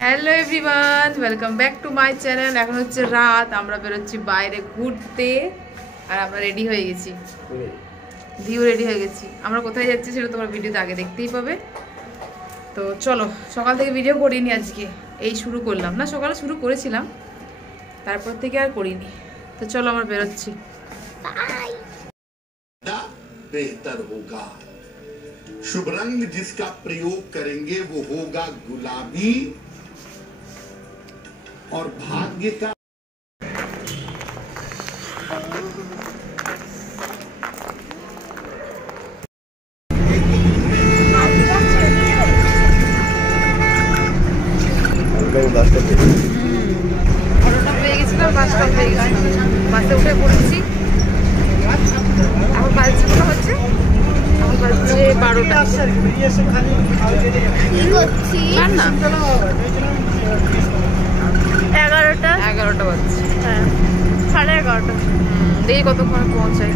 Hello everyone, welcome back to my channel. এখন হচ্ছে রাত, আমরা বেরোচ্ছি বাইরে ঘুরতে আর আমরা রেডি হয়ে গেছি, ভিউ রেডি হয়ে গেছি। আমরা কোথায় যাচ্ছি সেটা তোমরা ভিডিওতে আগে দেখতেই পাবে। তো চলো, সকাল থেকে ভিডিও করিনি আজকে, এই শুরু করলাম, না সকালে শুরু করেছিলাম, তারপর থেকে আর করিনি। তো চলো আমরা বেরোচ্ছি। बेहतर होगा शुभ रंग जिसका प्रयोग करेंगे वो होगा गुलाबी और भाग्य का বাসে উঠে পড়েছি। এখন বাজছে মনে হচ্ছে, এখন বাজছে 12টা। না 11টা বাজছে। হ্যাঁ 11:30। দেখি কতক্ষণে পৌঁছাই।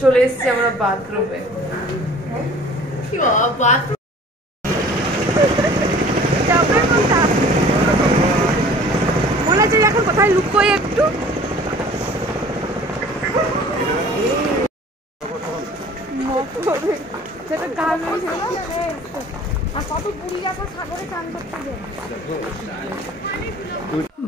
চলে এসছি আমরা বাথরুমে। মনে হচ্ছে এখন কোথায় লুকোই একটু।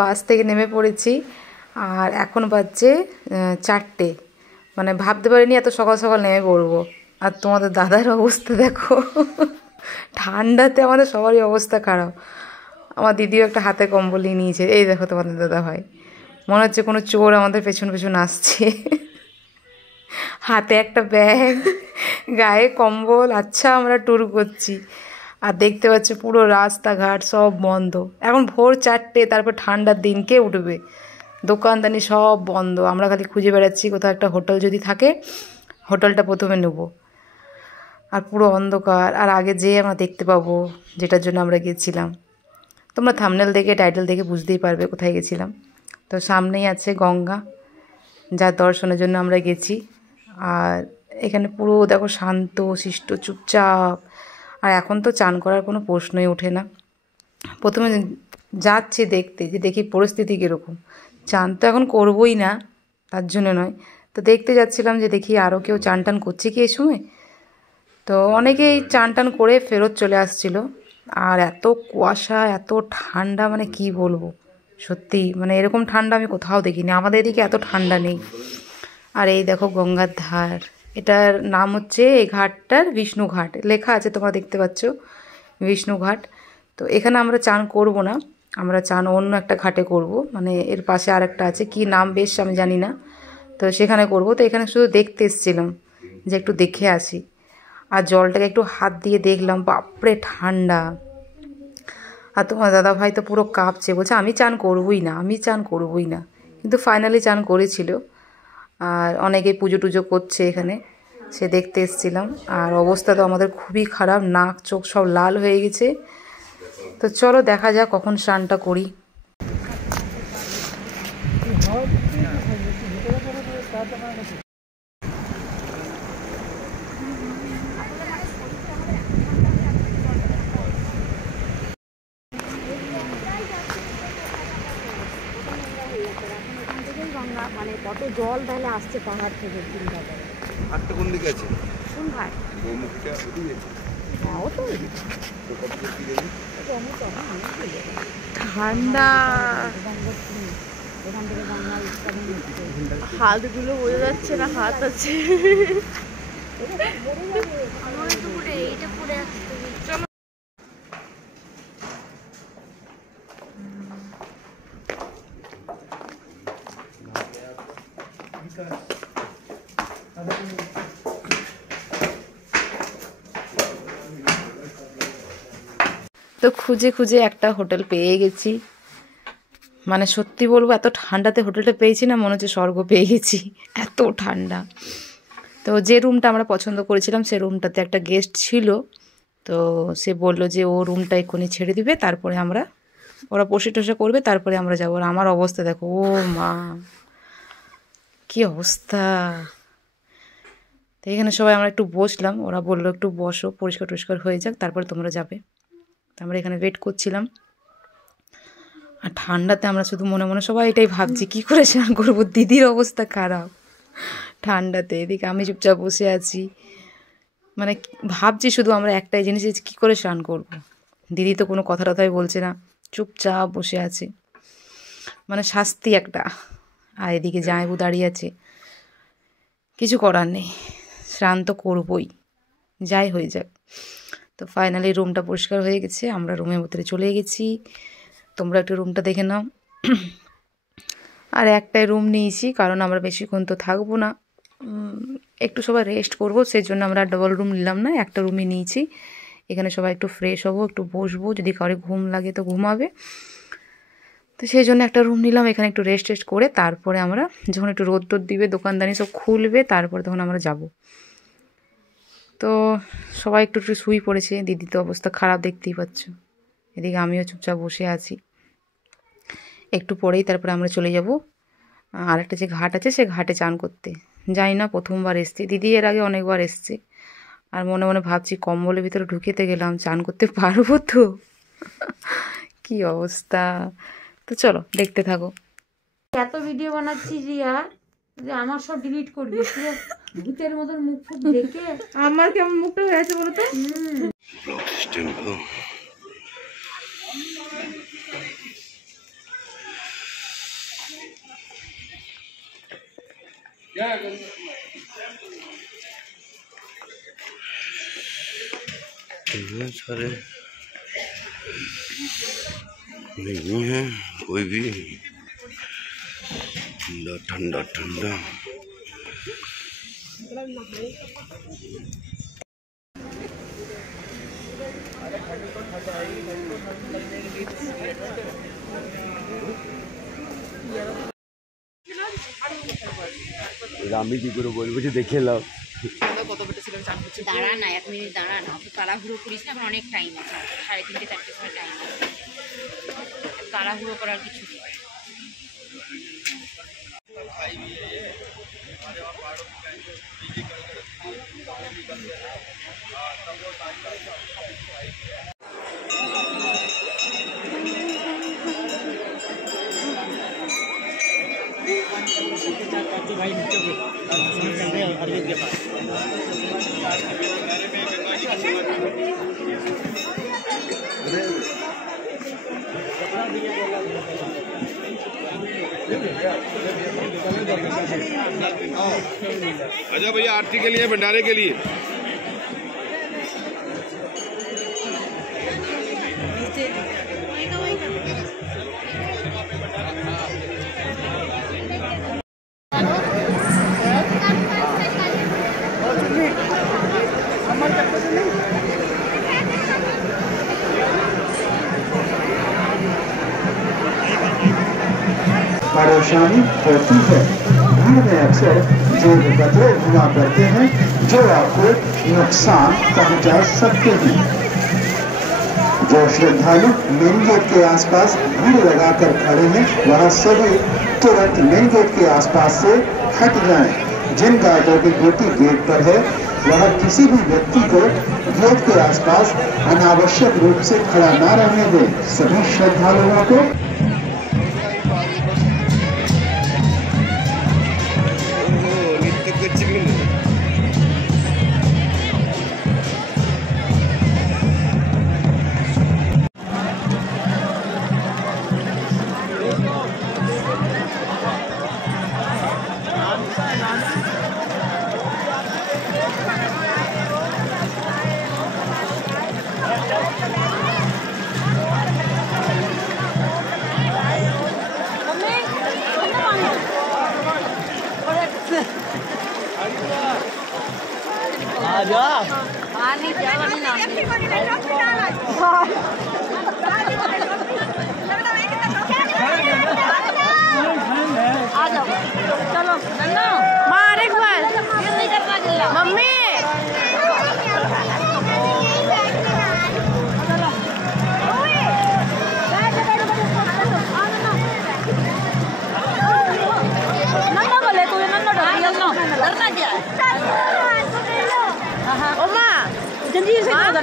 বাস থেকে নেমে পড়েছি আর এখন বাজছে 4টে। মানে ভাবতে পারিনি এত সকাল সকাল নেমে পড়বো। আর তোমাদের দাদার অবস্থা দেখো, ঠান্ডাতে আমাদের সবারই অবস্থা খারাপ। আমার দিদিও একটা হাতে কম্বল নিয়ে নিয়েছে। এই দেখো তোমাদের দাদা ভাই, মনে হচ্ছে কোনো চোর আমাদের পেছন পেছন আসছে। হাতে একটা ব্যাগ, গায়ে কম্বল। আচ্ছা আমরা ট্যুর করছি। আর দেখতে পাচ্ছি পুরো রাস্তাঘাট সব বন্ধ। এখন ভোর 4টে, তারপর ঠান্ডার দিন কে উঠবে, দোকানদানি সব বন্ধ। আমরা খালি খুঁজে বেড়াচ্ছি কোথাও একটা হোটেল যদি থাকে, হোটেলটা প্রথমে নেব। আর পুরো অন্ধকার। আর আগে যেয়ে আমরা দেখতে পাবো যেটার জন্য আমরা গেছিলাম। তোমরা থাম্বনেল দেখে টাইটেল দেখে বুঝতেই পারবে কোথায় গেছিলাম। তো সামনেই আছে গঙ্গা, যার দর্শনের জন্য আমরা গেছি। আর এখানে পুরো দেখো শান্ত শিষ্ট চুপচাপ। আর এখন তো চান করার কোনো প্রশ্নই ওঠে না। প্রথমে যাচ্ছি দেখতে, যে দেখি পরিস্থিতি কীরকম। চান তো এখন করবই না, তার জন্য নয়, তো দেখতে যাচ্ছিলাম যে দেখি আরও কেউ চান টান করছে কি এই সময়। তো অনেকেই চান টান করে ফেরত চলে আসছিল। আর এত কুয়াশা, এত ঠান্ডা, মানে কি বলবো, সত্যি মানে এরকম ঠান্ডা আমি কোথাও দেখিনি। আমাদের এদিকে এত ঠান্ডা নেই। আর এই দেখো গঙ্গার ধার, এটার নাম হচ্ছে, এই ঘাটটার বিষ্ণুঘাট লেখা আছে, তোমরা দেখতে পাচ্ছ বিষ্ণুঘাট। তো এখানে আমরা চান করব না, আমরা চান অন্য একটা ঘাটে করব। মানে এর পাশে আর একটা আছে, কি নাম বেশ আমি জানি না, তো সেখানে করব। তো এখানে শুধু দেখতে এসেছিলাম যে একটু দেখে আসি। আর জলটাকে একটু হাত দিয়ে দেখলাম, বাপরে ঠান্ডা। আর তোমার দাদা ভাই তো পুরো কাঁপছে, বলছে আমি চান করবই না, আমি চান করবই না। কিন্তু ফাইনালি চান করেছিল। আর অনেকে পুজো টুজো করছে এখানে, সে দেখতে এসেছিলাম। আর অবস্থা তো আমাদের খুবই খারাপ, নাক চোখ সব লাল হয়ে গেছে। তো চলো দেখা যাক কখন স্নানটা করি। মানে কত জল তাহলে আসছে পাহাড় থেকে, চিন্তা করে। হাটটা কোন দিকে আছে? কোন ঘাট? গোমুখটা ওদিকে? হ্যাঁ ও তো তো কত দূর কি যাবি? ঠান্ডা, এখান থেকে গঙ্গা উৎপাদন হচ্ছে। হাতগুলো বোঝা যাচ্ছে না হাত আছে। এইটা পড়ে আসছে। চলো তো খুঁজে খুঁজে একটা হোটেল পেয়ে গেছি। মানে সত্যি বলবো, এত ঠান্ডাতে হোটেলটা পেয়েছি না, মনে হচ্ছে স্বর্গ পেয়ে গেছি, এত ঠান্ডা। তো যে রুমটা আমরা পছন্দ করেছিলাম সে রুমটাতে একটা গেস্ট ছিল, তো সে বললো যে ও রুমটা এক্ষুনি ছেড়ে দিবে, তারপরে ওরা বসে টসে করবে, তারপরে আমরা যাবো। আর আমার অবস্থা দেখো, ও মা কি অবস্থা। তো এখানে সবাই আমরা একটু বসলাম, ওরা বললো একটু বসো, পরিষ্কার টরিষ্কার হয়ে যাক, তারপরে তোমরা যাবে। তো আমরা এখানে ওয়েট করছিলাম। আর ঠান্ডাতে আমরা শুধু মনে মনে সবাই এটাই ভাবছি, কী করে স্নান করবো। দিদির অবস্থা খারাপ ঠান্ডাতে, এদিকে আমি চুপচাপ বসে আছি, মানে ভাবছি শুধু আমরা একটাই জিনিস, কী করে স্নান করব। দিদি তো কোনো কথা টথাই বলছে না, চুপচাপ বসে আছে, মানে শাস্তি একটা। আর এদিকে জামাইবু দাঁড়িয়ে আছে, কিছু করার নেই, স্নান তো করবই, যাই হয়ে যাক। তো ফাইনালি রুমটা পরিষ্কার হয়ে গেছে, আমরা রুমের ভিতরে চলে গেছি। তোমরা একটু রুমটা দেখে নাও। আর একটাই রুম নিয়েছি, কারণ আমরা বেশিক্ষণ তো থাকবো না, একটু সবাই রেস্ট করবো, সেই জন্য আমরা ডবল রুম নিলাম না, একটা রুমই নিয়েছি। এখানে সবাই একটু ফ্রেশ হবো, একটু বসবো, যদি কারো ঘুম লাগে তো ঘুমাবে, তো সেই জন্য একটা রুম নিলাম। এখানে একটু রেস্ট করে তারপরে আমরা যখন একটু রোদ টোদ দিবে, দোকানদানি সব খুলবে, তারপরে তখন আমরা যাব। তো সবাই একটু একটু শুয়ে পড়েছে, দিদি তো অবস্থা খারাপ, দেখতেই পাচ্ছ। এদিকে আমিও চুপচাপ বসে আছি। একটু পরেই তারপরে আমরা চলে যাব আরেকটা যে ঘাট আছে, সে ঘাটে চান করতে। যাই না, প্রথমবার এসছি, দিদি এর আগে অনেকবার এসছে। আর মনে মনে ভাবছি, কম্বলের ভিতরে ঢুকেতে গেলাম, চান করতে পারবো তো? কি অবস্থা। তো চলো দেখতে থাকো। এত ভিডিও বানাচ্ছি রিয়া যে আমার সব ডিলিট করবি, পুরো ভূতের মতন মুখ ফুক দেখে। আমার কেমন মুখটা হয়ে আছে বলো তো? सारे नहीं है कोई भी, ठंडा ठंडा ठंडा। আমি কি করে বলবো যে দেখে লাও। দাঁড়া না, 1 মিনিট দাঁড়া না, তাড়াহুড়ো করিস না, এখন অনেক টাইম আছে, 3:30 4টের সময় টাইম আছে, তাড়াহুড়ো করার কিছু নেই। अच्छा भैया, आरती के लिए, भंडारे के लिए। परेशानी होती है। भीड़ में अक्सर जेब कतरे हुआ करते हैं जो आपको नुकसान पहुंचा सकते हैं। जो श्रद्धालु मेन गेट के आसपास भीड़ लगाकर खड़े हैं, वह सभी तुरंत मेन गेट के आसपास से हट जाएं। जिन गार्डों की ड्यूटी गेट पर है, वह किसी भी व्यक्ति को गेट के आसपास अनावश्यक रूप से खड़ा न रहने दें। सभी श्रद्धालुओं को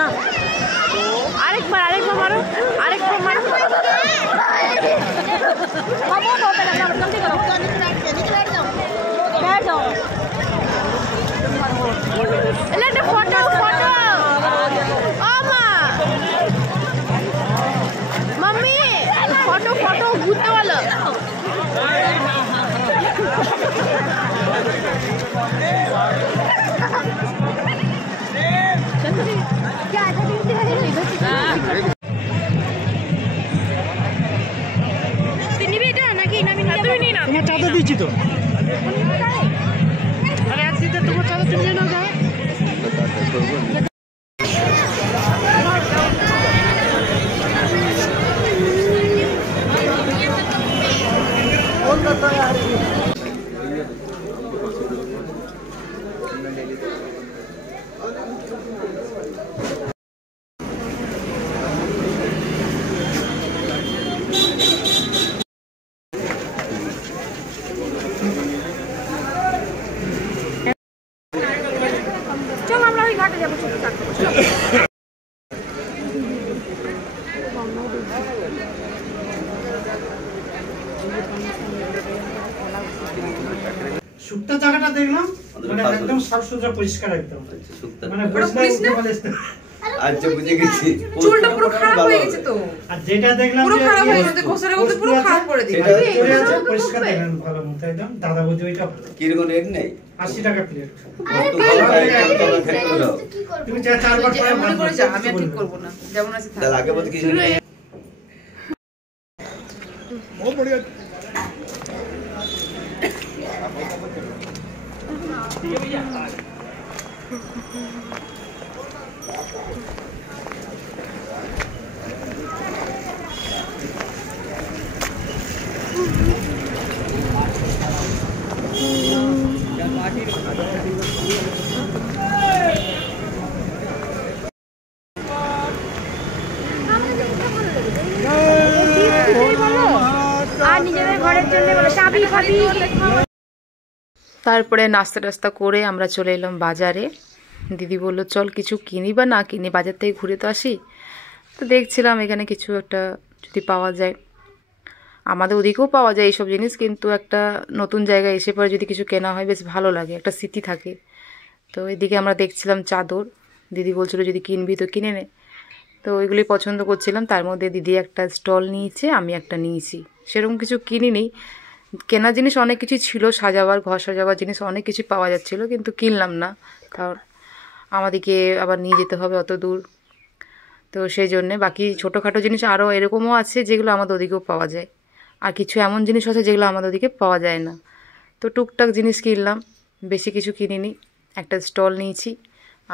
না, আরেকবার মারো, আরেকবার মারো। ফটো ফটো ও মা मम्मी फोटो फोटो घूरने वाला তোমার চাঁদা দিচ্ছি তো, আরে এক দিতে তোমার চাঁদা তুমি না যায়। চল আমরা ওই ঘাটে যাবো, চল শুকতা জায়গাটা দেখলাম, মানে একদম সাফ সুতরা পরিষ্কার একদম, মানে আচ্ছা বুঝে গেছি। চুলটা পুরো খারাপ হয়ে গেছে তো, আর যেটা দেখলাম পুরো খারাপ হয়ে গেছে, ঘষারের মধ্যে পুরো খারাপ করে দিয়েছে। পরিষ্কার দেখলাম ভালো মতো একদম। দাদা বৌদি ওইটা ভালো। কিরকম রেট নেই? 80 টাকা প্লেট। তো ভালো খাই তোমরা খেতে দাও। তুমি যা চারবার করে মনে করে যা, আমি আর ঠিক করব না, যেমন আছে থাক। তার আগে বলতে কিছু নেই। बहुत बढ़िया। আর নিজেদের ঘরের জন্য বলে চাবি খাবি। তারপরে নাস্তা টাস্তা করে আমরা চলে এলাম বাজারে। দিদি বলল চল কিছু কিনি বা না কিনি, বাজার থেকে ঘুরে তো আসি। তো দেখছিলাম এখানে কিছু একটা যদি পাওয়া যায়, আমাদের ওদিকেও পাওয়া যায় এইসব জিনিস, কিন্তু একটা নতুন জায়গায় এসে পরে যদি কিছু কেনা হয় বেশ ভালো লাগে, একটা স্মৃতি থাকে। তো এদিকে আমরা দেখছিলাম চাদর, দিদি বলছিল যদি কিনবি তো কিনে নে। তো ওইগুলি পছন্দ করছিলাম, তার মধ্যে দিদি একটা স্টল নিয়েছে, আমি একটা নিয়েছি। সেরকম কিছু কিনিনি, কেনা জিনিস অনেক কিছু ছিল, সাজাবার ঘর সাজাবার জিনিস অনেক কিছু পাওয়া যাচ্ছিলো, কিন্তু কিনলাম না, কারণ আমাদেরকে আবার নিয়ে যেতে হবে অত দূর। তো সেই জন্যে বাকি ছোটোখাটো জিনিস আরও এরকমও আছে যেগুলো আমাদের ওদিকেও পাওয়া যায়, আর কিছু এমন জিনিস আছে যেগুলো আমাদের ওদিকে পাওয়া যায় না। তো টুকটাক জিনিস কিনলাম, বেশি কিছু কিনিনি। একটা স্টল নিয়েছি,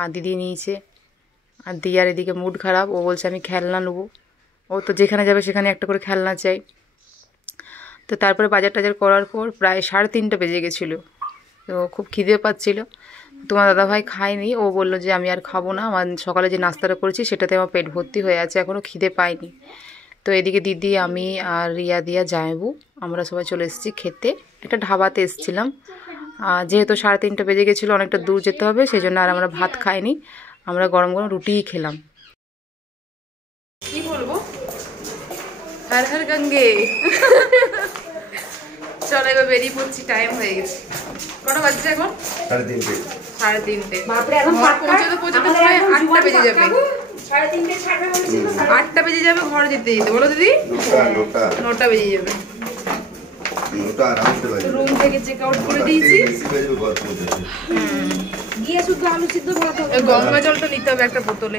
আর দিদি নিয়েছে। আর দিয়ার এদিকে মুড খারাপ, ও বলছে আমি খেলনা নেবো, ও তো যেখানে যাবে সেখানে একটা করে খেলনা চাই। তো তারপরে বাজার টাজার করার পর প্রায় 3:30 বেজে গেছিলো। তো খুব খিদে পাচ্ছিলো। তোমার দাদাভাই খায়নি, ও বললো যে আমি আর খাবো না, আমার সকালে যে নাস্তাটা করেছি সেটাতে আমার পেট ভর্তি হয়ে আছে, এখনও খিদে পাইনি। তো এদিকে দিদি, আমি আর রিয়া দিয়া জামাইবু আমরা সবাই চলে এসেছি খেতে। একটা ঢাবাতে এসেছিলাম, যেহেতু 3:30 বেজে গেছিলো, অনেকটা দূর যেতে হবে, সেই জন্য আর আমরা ভাত খাইনি, আমরা গরম গরম রুটিই খেলাম। কি বলবো, হর হর গঙ্গে। চলো এবার বেরিয়ে পড়ছি, টাইম হয়ে গেছে। কটা বাজছে এখন? 3:30। 3:30। বাপরে এখন পৌঁছাতে প্রায় 8টা বেজে যাবে। 3:30 ছাড়বে বলছিল। 8টা বেজে যাবে ঘরে যেতে যেতে, বলো দিদি? 9টা বেজে যাবে। রুম থেকে চেক আউট করে দিয়েছি। গিয়ে শুধু আলু সিদ্ধ ভাত হবে। গঙ্গা জলটা নিতে হবে একটা বোতলে।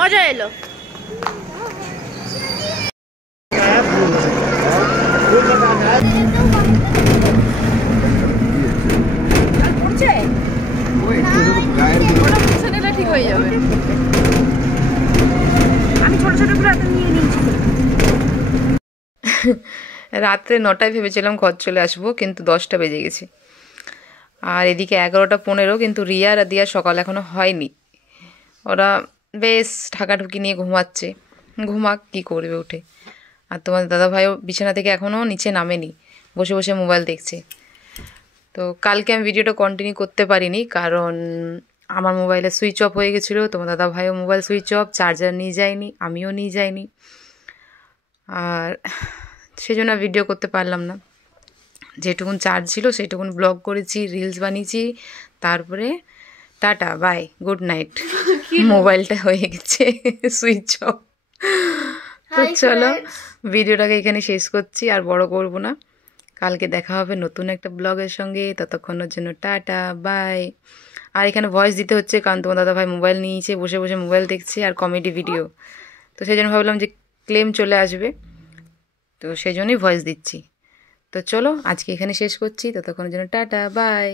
মজা এলো। ঠিক হয়ে যাবে। আমি ছোট ছোট করে হাতে নিয়ে নিয়েছি। রাত্রে 9টায় ভেবেছিলাম ঘর চলে আসবো, কিন্তু 10টা বেজে গেছে। আর এদিকে 11:15, কিন্তু রিয়ার আর দিয়ার সকাল এখনও হয়নি। ওরা বেশ ঢাকাঢুকি নিয়ে ঘুমাচ্ছে, ঘুমাক, কী করবে উঠে। আর তোমার দাদাভাইও বিছানা থেকে এখনও নিচে নামেনি, বসে বসে মোবাইল দেখছে। তো কালকে আমি ভিডিওটা কন্টিনিউ করতে পারিনি, কারণ আমার মোবাইলে সুইচ অফ হয়ে গেছিলো, তোমার দাদা ভাইও মোবাইল সুইচ অফ, চার্জার নিয়ে যায়নি, আমিও নিয়ে যাইনি, আর সেজন্য ভিডিও করতে পারলাম না। যেটুকুন চার্জ ছিল সেটুকুন ব্লগ করেছি, রিলস বানিয়েছি, তারপরে টাটা বাই গুড নাইট। মোবাইলটা হয়ে গেছে সুইচ অফ। তো চলো ভিডিওটাকে এখানে শেষ করছি, আর বড় করব না। কালকে দেখা হবে নতুন একটা ব্লগের সঙ্গে, ততক্ষণের জন্য টাটা বাই। আর এখানে ভয়েস দিতে হচ্ছে কারণ তোমার দাদা ভাই মোবাইল নিয়েছে, বসে বসে মোবাইল দেখছে আর কমেডি ভিডিও, তো সেই জন্য ভাবলাম যে ক্লেম চলে আসবে, তো সেই জন্যই ভয়েস দিচ্ছি। তো চলো আজকে এখানে শেষ করছি, ততক্ষণের জন্য টাটা বাই।